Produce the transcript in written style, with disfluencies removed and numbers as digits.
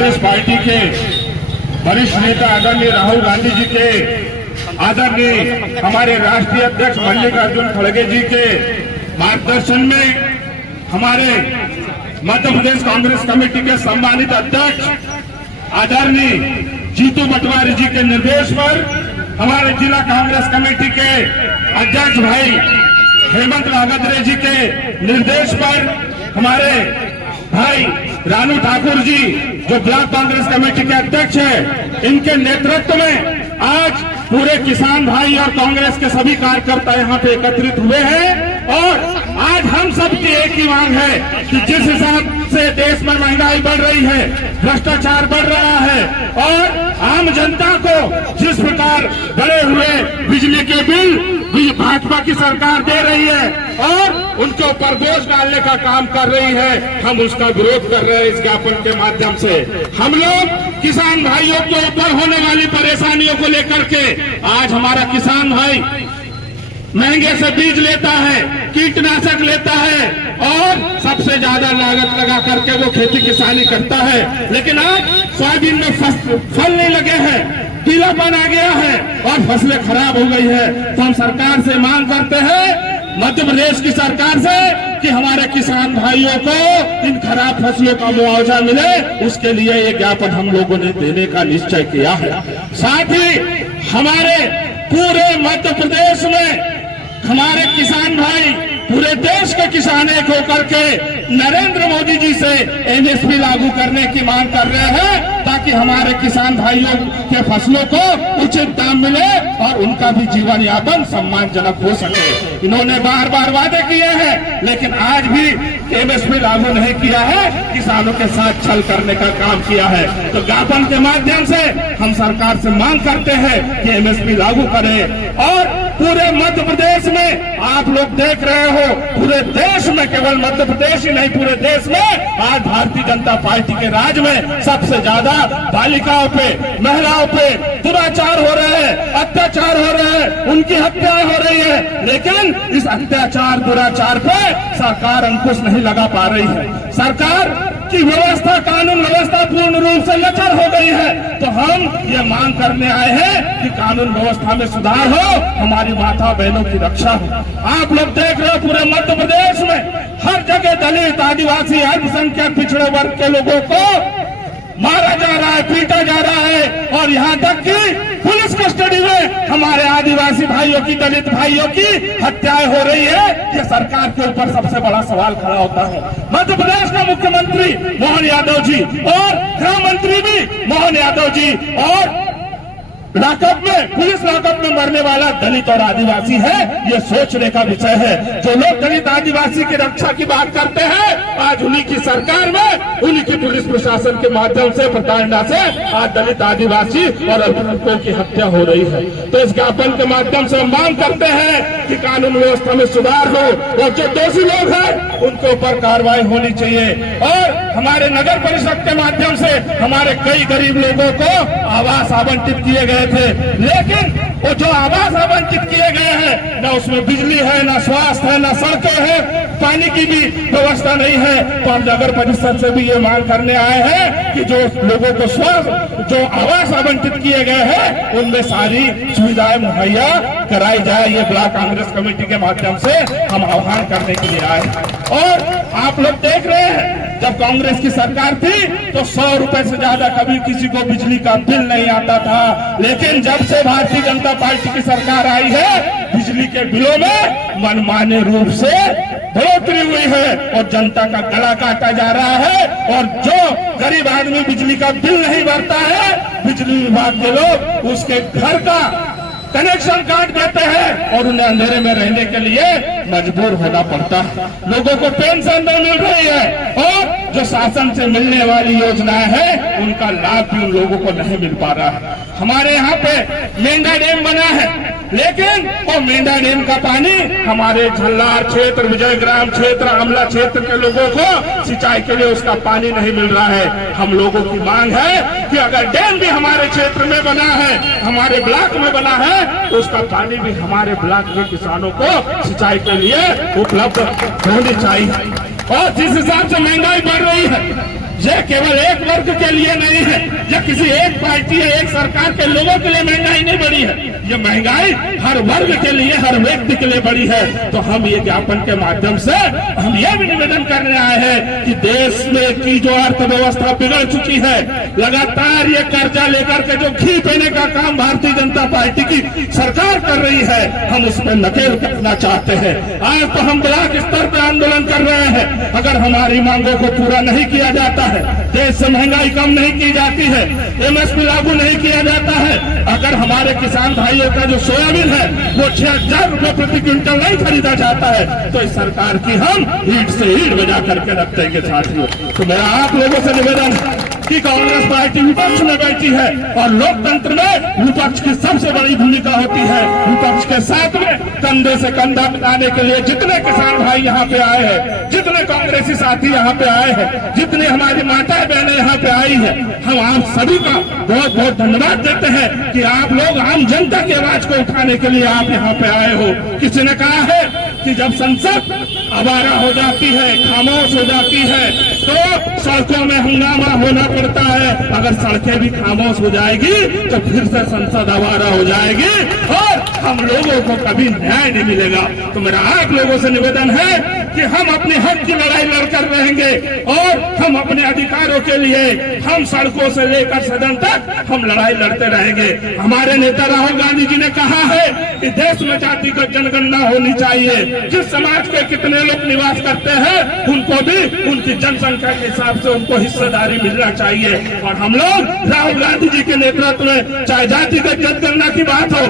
Congress party के वरिष्ठ नेता आदरणीय राहुल गांधी जी के, आदरणीय हमारे राष्ट्रीय अध्यक्ष मल्लिकार्जुन खड़गे जी के मार्गदर्शन में, हमारे मध्य प्रदेश कांग्रेस कमेटी के सम्मानित अध्यक्ष आदरणीय जीतू पटवारी जी के निर्देश पर, हमारे जिला कांग्रेस कमेटी के अध्यक्ष भाई हेमंत रागद्रे जी के निर्देश पर, हमारे भाई रानू ठाकुर जी जो ब्लॉक कांग्रेस कमेटी के अध्यक्ष हैं, इनके नेतृत्व में आज पूरे किसान भाई और कांग्रेस के सभी कार्यकर्ता यहाँ पे एकत्रित हुए हैं। और आज हम सबकी एक ही मांग है कि जिस हिसाब से देश में महंगाई बढ़ रही है, भ्रष्टाचार बढ़ रहा है और आम जनता को जिस प्रकार बढ़े हुए बिजली के बिल भाजपा की सरकार दे रही है और उनके ऊपर बोझ डालने का काम कर रही है, हम उसका विरोध कर रहे हैं। इस ज्ञापन के माध्यम से हम लोग किसान भाइयों के ऊपर होने वाली परेशानियों को लेकर के, आज हमारा किसान भाई महंगे से बीज लेता है, कीटनाशक लेता है और सबसे ज्यादा लागत लगा करके वो खेती किसानी करता है, लेकिन आज सोयाबीन में फल नहीं लगे हैं, पीलापन आ गया है और फसलें खराब हो गई है। तो हम सरकार से मांग करते हैं, मध्य प्रदेश की सरकार से, कि हमारे किसान भाइयों को इन खराब फसलों का मुआवजा मिले, उसके लिए ये ज्ञापन हम लोगों ने देने का निश्चय किया है। साथ ही हमारे पूरे मध्य प्रदेश में हमारे किसान भाई, पूरे देश के किसान एक होकर के नरेंद्र मोदी जी से एमएसपी लागू करने की मांग कर रहे हैं, ताकि हमारे किसान भाइयों के फसलों को उचित दाम मिले और उनका भी जीवन यापन सम्मानजनक हो सके। इन्होंने बार बार वादे किए हैं, लेकिन आज भी एमएसपी लागू नहीं किया है, किसानों के साथ छल करने का काम किया है। तो ज्ञापन के माध्यम से हम सरकार से मांग करते हैं कि एमएसपी लागू करें। और पूरे मध्य प्रदेश में आप लोग देख रहे हो, पूरे देश में, केवल मध्य प्रदेश ही नहीं पूरे देश में आज भारतीय जनता पार्टी के राज में सबसे ज्यादा बालिकाओं पे, महिलाओं पे दुराचार हो रहे हैं, अत्याचार हो रहे हैं, उनकी हत्याएं हो रही है, लेकिन इस अत्याचार दुराचार पे सरकार अंकुश नहीं लगा पा रही है। सरकार की व्यवस्था, कानून व्यवस्था पूर्ण रूप से लचर हो गई है। तो हम ये मांग करने आए हैं कि कानून व्यवस्था में सुधार हो, हमारी माता बहनों की रक्षा हो। आप लोग देख रहे हो पूरे मध्य प्रदेश में हर जगह दलित, आदिवासी, अल्पसंख्यक, पिछड़े वर्ग के लोगों को मारा जा रहा है, पीटा जा रहा है और यहाँ तक कि पुलिस कस्टडी में हमारे आदिवासी भाइयों की, दलित भाइयों की हत्याएं हो रही है। ये सरकार के ऊपर सबसे बड़ा सवाल खड़ा होता है। मध्य प्रदेश का मुख्यमंत्री मोहन यादव जी और गृह मंत्री भी मोहन यादव जी और लॉकअप में, पुलिस लॉकअप में मरने वाला दलित और आदिवासी है, ये सोचने का विषय है। जो लोग दलित आदिवासी की रक्षा की बात करते हैं, आज उन्हीं की सरकार में, उन्हीं की पुलिस प्रशासन के माध्यम से, प्रताड़ना से आज दलित, आदिवासी और अल्पसंख्यकों की हत्या हो रही है। तो इस ज्ञापन के माध्यम से हम मांग करते हैं कि कानून व्यवस्था में सुधार हो और जो दोषी लोग हैं उनके ऊपर कार्रवाई होनी चाहिए। और हमारे नगर परिषद के माध्यम से हमारे कई गरीब लोगों को आवास आवंटित किए गए थे, लेकिन वो जो आवास आवंटित किए गए हैं, न उसमें बिजली है, न स्वास्थ्य है, न सड़कें हैं, पानी की भी व्यवस्था नहीं है। तो हम नगर परिषद से भी ये मांग करने आए हैं कि जो लोगों को जो आवास आवंटित किए गए हैं, उनमें सारी सुविधाएं मुहैया कराई जाए। ये ब्लॉक कांग्रेस कमेटी के माध्यम से हम आह्वान करने के लिए आए। और आप लोग देख रहे हैं, जब कांग्रेस की सरकार थी तो 100 रुपए से ज्यादा कभी किसी को बिजली का बिल नहीं आता था, लेकिन जब से भारतीय जनता पार्टी की सरकार आई है, बिजली के बिलों में मनमाने रूप से बढ़ोतरी हुई है और जनता का गला काटा जा रहा है। और जो गरीब आदमी बिजली का बिल नहीं भरता है, बिजली विभाग के लोग उसके घर का कनेक्शन काट देते हैं और उन्हें अंधेरे में रहने के लिए मजबूर होना पड़ता है। लोगों को पेंशन नहीं मिल रही है और जो शासन से मिलने वाली योजनाएं हैं, उनका लाभ भी उन लोगों को नहीं मिल पा रहा है। हमारे यहाँ पे मेंढा डैम बना है, लेकिन वो मेंढा डैम का पानी हमारे झल्लार क्षेत्र, विजयग्राम क्षेत्र, आमला क्षेत्र के लोगों को सिंचाई के लिए उसका पानी नहीं मिल रहा है। हम लोगों की मांग है कि अगर डैम भी हमारे क्षेत्र में बना है, हमारे ब्लॉक में बना है, तो उसका पानी भी हमारे ब्लॉक के किसानों को सिंचाई के लिए उपलब्ध होनी चाहिए। और जिस हिसाब से महंगाई बढ़ रही है, ये केवल एक वर्ग के लिए नहीं है, या किसी एक पार्टी या एक सरकार के लोगों के लिए महंगाई नहीं बढ़ी है, ये महंगाई हर वर्ग के लिए, हर व्यक्ति के लिए बढ़ी है। तो हम ये ज्ञापन के माध्यम से हम ये भी निवेदन करने आए हैं कि देश में की जो अर्थव्यवस्था बिगड़ चुकी है, लगातार ये कर्जा लेकर के जो घी पीने का काम भारतीय जनता पार्टी की सरकार कर रही है, हम उस पर नकेल कसना चाहते हैं। आज तो हम ब्लॉक स्तर पर आंदोलन कर रहे हैं। अगर हमारी मांगों को पूरा नहीं किया जाता है, देश से महंगाई कम नहीं की जाती है, MSP लागू नहीं किया जाता है, अगर हमारे किसान भाइयों का जो सोयाबीन है वो 6000 रुपए प्रति क्विंटल नहीं खरीदा जाता है, तो इस सरकार की हम ईंट से ईंट बजा करके रख देंगे साथियों। तो मेरा आप लोगों से निवेदन है कि कांग्रेस पार्टी विपक्ष में बैठी है और लोकतंत्र में विपक्ष की सबसे बड़ी भूमिका होती है। विपक्ष के साथ में कंधे से कंधा मिलाने के लिए जितने किसान भाई यहाँ पे आए हैं, जितने कांग्रेसी साथी यहाँ पे आए हैं, जितने हमारी माताएं बहनें यहाँ पे आई है, हम आप सभी का बहुत बहुत धन्यवाद देते हैं कि आप लोग आम जनता की आवाज को उठाने के लिए आप यहाँ पे आए हो। किसी ने कहा है कि जब संसद आवारा हो जाती है, खामोश हो जाती है, तो सड़कों में हंगामा होना पड़ता है। अगर सड़कें भी खामोश हो जाएगी तो फिर से संसद आवारा हो जाएगी और हम लोगों को कभी न्याय नहीं मिलेगा। तो मेरा आप लोगों से निवेदन है कि हम अपने हक की लड़ाई लड़कर रहेंगे और हम अपने अधिकारों के लिए हम सड़कों से लेकर सदन तक हम लड़ाई लड़ते रहेंगे। हमारे नेता राहुल गांधी जी ने कहा है कि देश में जातिगत जनगणना होनी चाहिए, जिस समाज के कितने लोग निवास करते हैं उनको भी उनकी जनसंख्या के हिसाब से उनको हिस्सेदारी मिलना चाहिए। और हम लोग राहुल गांधी जी के नेतृत्व में चाहे जातिगत जनगणना की बात हो,